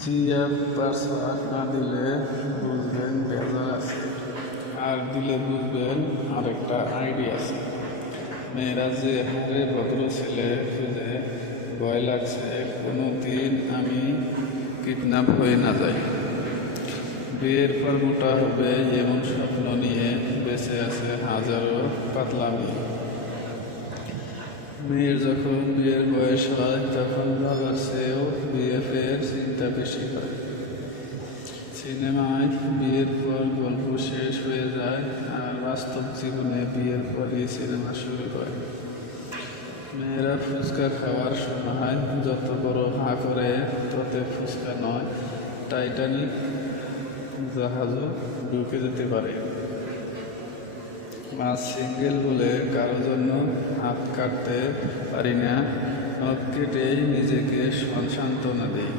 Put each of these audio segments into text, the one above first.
GF password না দিলে বুঝবেন ভেজাল আছে, আর দিলে বুঝবেন আরেকটা আইডি আছে। মেয়েরা যে হারে ভদ্র ছেলে খুঁজে ভয় লাগছে কোনো দিন আমি কিডন্যাপ হয়ে না যাই। বিয়ের পর মোটা হবে এমন স্বপ্ন নিয়ে বেঁচে আছে হাজারো পাতলামি। মেয়ের যখন বিয়ের বয়স হয় তখন বাবার চেয়েও বিএফের চিন্তা বেশি হয়। সিনেমায় বিয়ের পর গল্প শেষ হয়ে যায়, আর বাস্তব জীবনে বিয়ের পরই সিনেমা শুরু হয়। মেয়েরা ফুচকা খাওয়ার সময় যত বড় হাঁ করে ততে ফুচকা নয়, টাইটানিক জাহাজও ঢুকে যেতে পারে। আজ সিঙ্গেল বলে কারো জন্য হাত কাটতে পারি না, নখ কেটেই নিজেকে সান্ত্বনা দিই।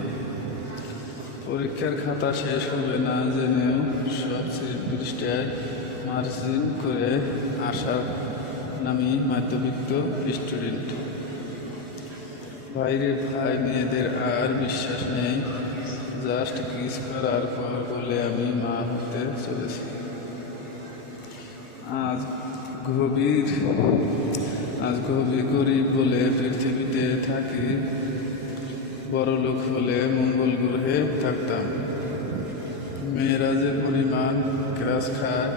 পরীক্ষার খাতা শেষ হবে না জেনেও সব পৃষ্ঠায় মার্জিন করে আসার নামি মধ্যবিত্ত স্টুডেন্ট। বাইরে ভাই মেয়েদের আর বিশ্বাস নেই, জাস্ট কিস করার পর বলে আমি মা হতে চলেছি। আজ গভীর গরিব বলে পৃথিবীতে থাকি, বড় লোক হলে মঙ্গল গ্রহে থাকতাম। মেয়েরা যে পরিমাণ গ্রাস খায়,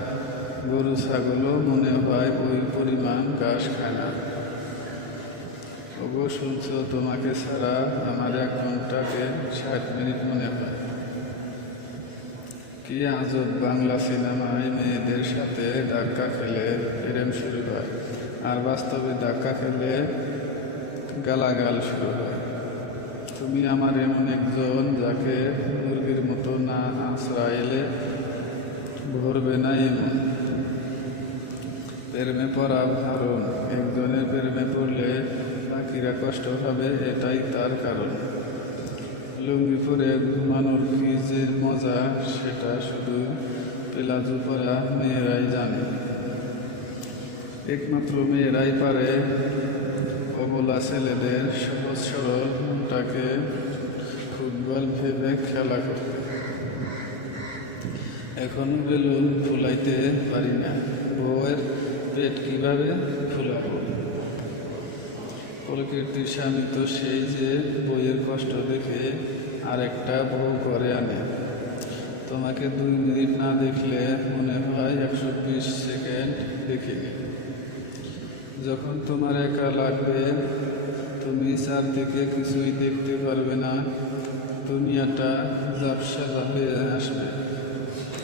গরু ছাগলও মনে হয় ওই পরিমাণ ঘাস খায় না। ওগো শুনছ, তোমাকে ছাড়া আমার 1 ঘন্টাকে 60 মিনিট মনে হয়। কি আজব বাংলা সিনেমায় মেয়েদের সাথে ধাক্কা খেলে প্রেম শুরু হয়, আর বাস্তবে ধাক্কা খেলে গালাগাল শুরু হয়। তুমি আমার এমন একজন যাকে মুরগির মতো না আশ্রয়েলে ভরবে না এমন। প্রেমে পড়া ভারণ, একজনের প্রেমে পড়লে বাকিরা কষ্ট পাবে, এটাই তার কারণ। লুঙ্গি পরে ঘুমানোর কি যে মজা, সেটা শুধু প্লাজো পরা মেয়েরাই জানে। একমাত্র মেয়েরাই পারে অবলা ছেলেদের সহজ সরল মনটাকে ফুটবল ভেবে খেলা করতে। এখনো বেলুন ফুলাইতে পারি না, বউয়ের পেট কিভাবে ফুলাবো। প্রকৃতির স্বামী তো সেই যে বইয়ের কষ্ট দেখে আরেকটা বউ করে আনে। তোমাকে 2 মিনিট না দেখলে মনে হয় 120 সেকেন্ড দেখিনি। যখন তোমার একা লাগবে, তুমি চারদিকে কিছুই দেখতে পারবে না, দুনিয়াটা ঝাপসা হয়ে আসবে,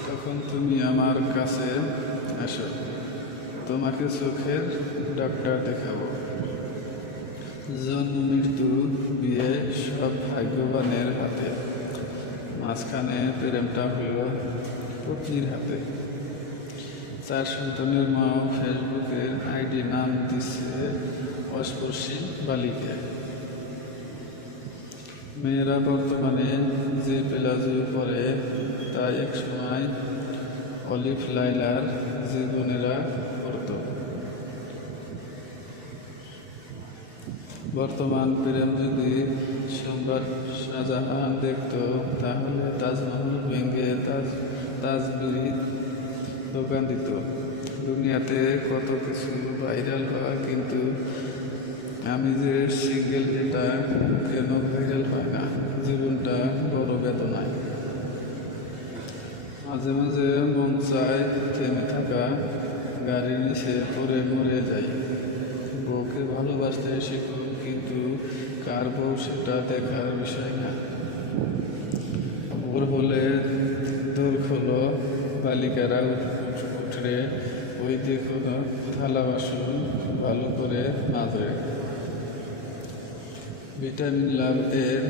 তখন তুমি আমার কাছে আসো, তোমাকে চোখের ডাক্তার দেখাবো। জন্ম মৃত্যু বিয়ে সব ভাগ্যবানের হাতে, মাঝখানে প্রেমটা হলো পত্নীর হাতে। 4 সন্তানের মাও ফেসবুকের আইডি নাম দিচ্ছে অস্পর্শী বালিকা। মেয়েরা বর্তমানে যে প্লাজো পরে তা একসময় অলিভ লাইলার জীবনেরা পরত। বর্তমান প্রেম যদি সম্রাট শাহজাহান দেখত, তাহলে তাজমহল ভেঙে তাজবির দোকান দিত। দুনিয়াতে কত কিছু ভাইরাল হয়, কিন্তু আমি যে সিঙ্গেল এটা কেন ভাইরাল হয় না? জীবনটা বড় বেদনায়। মাঝে মাঝে মন চায় থেমে থাকা গাড়ির নিচে পড়ে মরে যাই। বউকে ভালোবাসতে শিখুন, কিন্তু কার বউ সেটা দেখার বিষয় না। ভোর হলে দূর খোলো, বালিকারা উঠরে ওই দেখো না থালা বাসন ভালো করে মাজে। ভিটামিন লাভ এর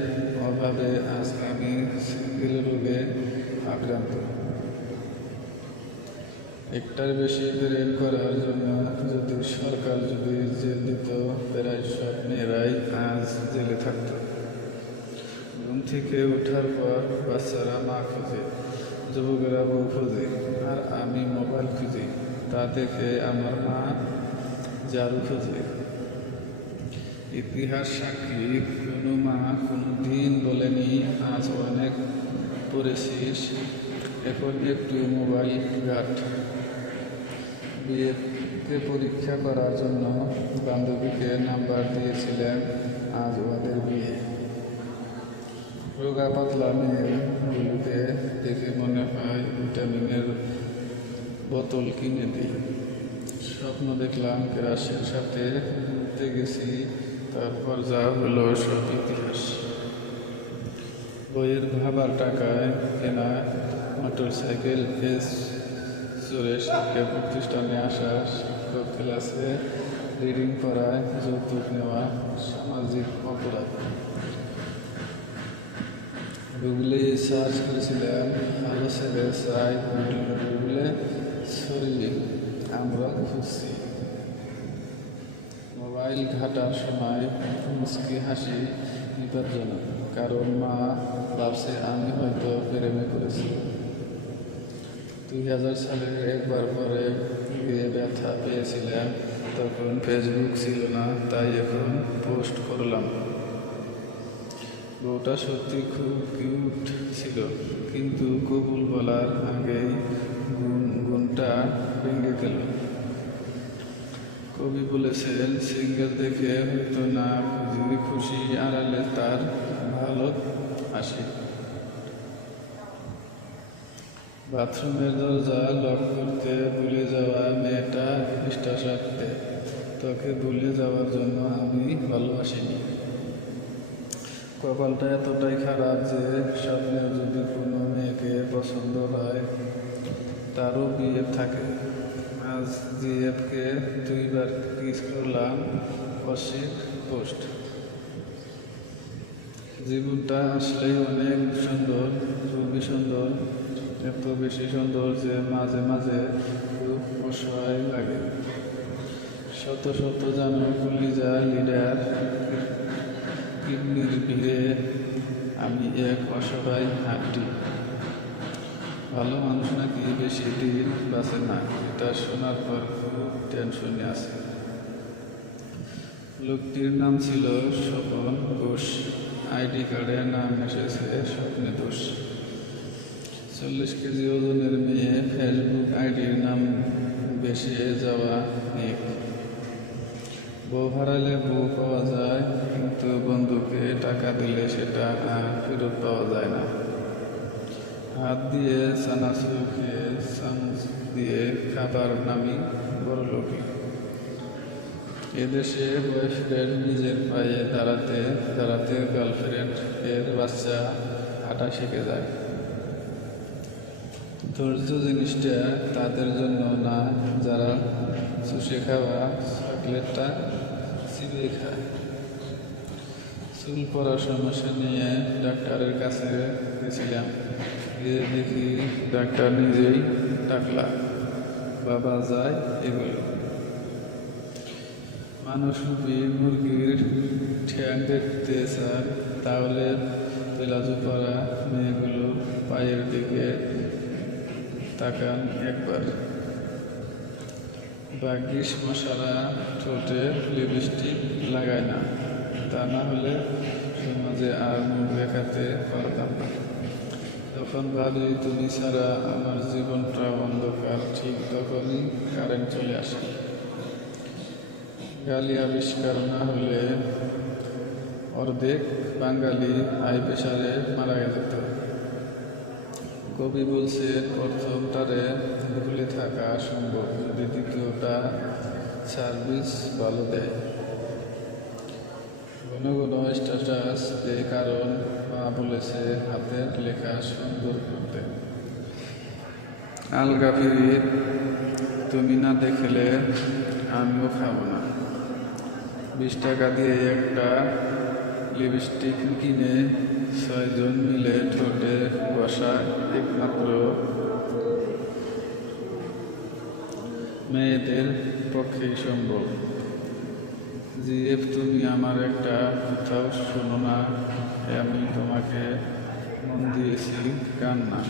অভাবে আজ আমি সিঙ্গেল রোগে আক্রান্ত। একটার বেশি প্রেম করার জন্য যদি সরকার জেল দিত, প্রায় সব মেয়েরাই আজ জেলে থাকত। ঘুম থেকে ওঠার পর বাচ্চারা মা খোঁজে, যুবকেরা বউ খোঁজে, আর আমি মোবাইল খুঁজি। তা দেখে আমার মা ঝাড়ু খোঁজে। ইতিহাস সাক্ষী, কোনো মা কোনো দিন বলেনি আজ করেছিস, এখন একটু মোবাইল ঘাট। বিয়েকে পরীক্ষা করার জন্য বান্ধবীকে নাম্বার দিয়েছিলেন, আজ ওদের বিয়ে। রোগা পাতলা মেয়েগুলোকে দেখে মনে হয় ভিটামিনের বোতল কিনে দিই। স্বপ্ন দেখলাম ক্রাশের সাথে ঘুরতে গেছি, তারপর যা হলো সব ইতিহাস। বইয়ের ভাবার টাকায় কেনা মোটর সাইকেল চড়ে শিক্ষা প্রতিষ্ঠানে আসা, শিক্ষক ক্লাসে রিডিং করায় যৌতুক নেওয়া সামাজিক অপরাধ। গুগলে সার্চ করেছিলাম ভালো ছেলে চাই, গুগলে ছড়িয়ে আমরা খুঁজছি। মোবাইল ঘাটার সময় মুচকি হাসি বিপজ্জনক, কারণ মা ভাবছে আমি হয়তো প্রেমে করেছি। 2000 সালে একবার পরে গিয়ে ব্যথা পেয়েছিলাম, তখন ফেসবুক ছিল না, তাই এখন পোস্ট করলাম। বউটা সত্যি খুব কিউট ছিল, কিন্তু কবুল বলার আগেই গুণটা ভেঙে গেল। কবি বলেছেন, সিঙ্গেল দেখে হয়তো না খুশি, আড়ালে তার ভালো আসে। বাথরুমের দরজা লক করতে ভুলে যাওয়া মেয়েটা বিশ্বাস রাখতে, তোকে ভুলে যাওয়ার জন্য আমি ভালোবাসিনি। কপালটা এতটাই খারাপ যে স্বপ্নে যদি কোনো মেয়েকে পছন্দ হয়, তারও বিয়ে থাকে। আজ জিএফকে 2 বার কিস করলাম, অশিক পোস্ট। জীবনটা আসলেই অনেক সুন্দর, খুবই সুন্দর, এত বেশি সুন্দর যে মাঝে মাঝে খুব অসহায় লাগে। শত শত জানো কলিজা লিডার কিডনির ভিড়ে আমি এক অসহায় হাঁটি। ভালো মানুষ নাকি বেশি দিন বাঁচে না, এটা শোনার পর খুব টেনশনে আছে। লোকটির নাম ছিল স্বপন ঘোষ, আইডি কার্ডের নাম এসেছে স্বপ্নে দোষ। 40 কেজি ওজনের মেয়ে, ফেসবুক আইডির নাম বেশে যাওয়া নেক। বউ হারালে বউ পাওয়া যায়, কিন্তু বন্ধুকে টাকা দিলে সেটা আর ফেরত পাওয়া যায় না। হাত দিয়ে চানাচুর খেয়ে চামচ দিয়ে খাবার নামি বড় লোকই। এদেশে বয়ফ্রেন্ড নিজের পায়ে দাঁড়াতে দাঁড়াতে গার্লফ্রেন্ড এর বাচ্চা হাঁটা শিখে যায়। ধৈর্য জিনিসটা তাদের জন্য না, যারা চুষে খাওয়া চকলেটটা চিবিয়ে খায়। চুল পড়ার সমস্যা নিয়ে ডাক্তারের কাছে গেছিলাম, গিয়ে দেখি ডাক্তার নিজেই টাকলা, বাবা যায় এগুলো। মানুষরূপী মুরগির ঠ্যাং দেখতে চান, তাহলে পেলাজু পরা মেয়েগুলো পায়ের দিকে তাকান একবার। ভাগ্যিস মশারা ঠোঁটে লিপস্টিক লাগায় না, তা না হলে সমাজে আর মুখ দেখাতে পারতাম না। তখন ভাবি তুমি ছাড়া আমার জীবনটা অন্ধকার, ঠিক তখনই কারেন্ট চলে আসে। গালি আবিষ্কার না হলে অর্ধেক বাঙালি হাই প্রেশারে মারা যেত। কবি বলছেন, প্রথমটারে ভুলে থাকা সম্ভব যদি দ্বিতীয়টা সার্ভিস ভালো দেয়। ঘন ঘন স্ট্যাটাস দেয়, কারণ মা বলেছে হাতের লেখা সুন্দর করতে। আলগা ফিরিয়ে তুমি না দেখলে আমিও খাবো না। 20 টাকা দিয়ে একটা লিপস্টিক কিনে 6 জন মিলে ঠোঁটে বসা একমাত্র মেয়েদের পক্ষেই সম্ভব। জিএফ তুমি আমার একটা কোথাও শোনো না, আমি তোমাকে মন দিয়েছি কান্না।